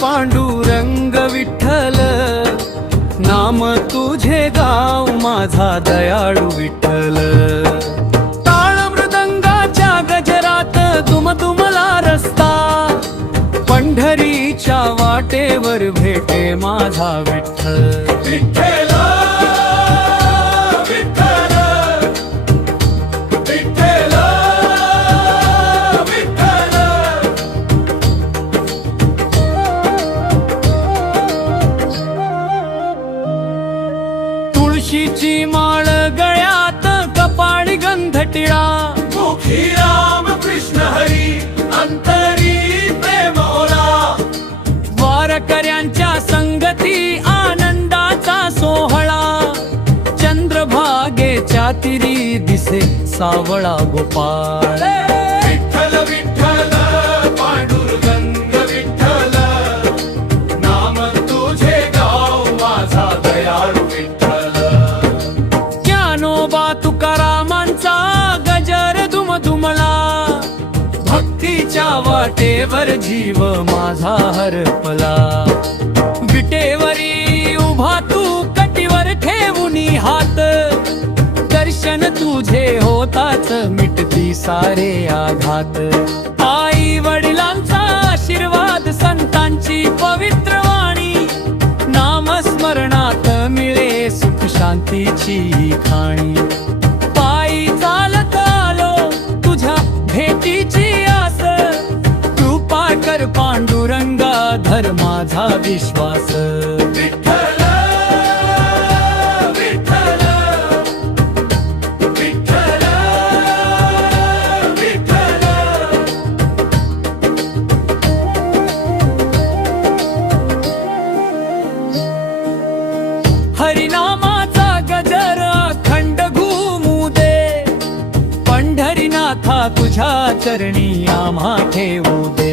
पांडुरंग विठ्ठल, नाम तुझे गाव माझा दयाळू विठ्ठल। टाळ मृदंगाच्या गजरात दुमदुमला रस्ता, पंढरीच्या वाटेवर भेटे माझा विठ्ठल। विठ्ठल विठ्ठल विठ्ठल विठ्ठल। तुळशीची माळ गळ्यात, कपाळी गंध टिळा, मुखी राम कृष्ण हरी, अंतरी प्रेम ओला। वारकऱ्यांच्या संगती आनंदाचा सोहळा, चंद्रभागेच्या तिरी दिसे सावळा गोपाळ। विठ्ठल विठ्ठल पांडुरंग विठ्ठल, नाम तुझे गाव माझा दयाळू विठ्ठल। ज्ञानोबा तुकारामांचा गजर दुमदुमला, भक्तीच्या वाटेवर जीव माझा हरपला। विटेवरी उभा तू कटीवर ठेवूनी हात, दर्शन तुझे होताच मिटती सारे आघात। आई वडिलांचा आशीर्वाद, संतांची पवित्र वाणी, नामस्मरणात मिळे सुख शांतीची खाणी। पायी चालत आलो तुझ्या भेटीची आस, कृपा कर पांडुरंगा धर माझा विश्वास। विठ्ठल विठ्ठल विठ्ठल विठ्ठल। हरिनामाचा गजर अखंड घुमू दे, पंढरीनाथा तुझ्या चरणी आम्हा ठेवू दे।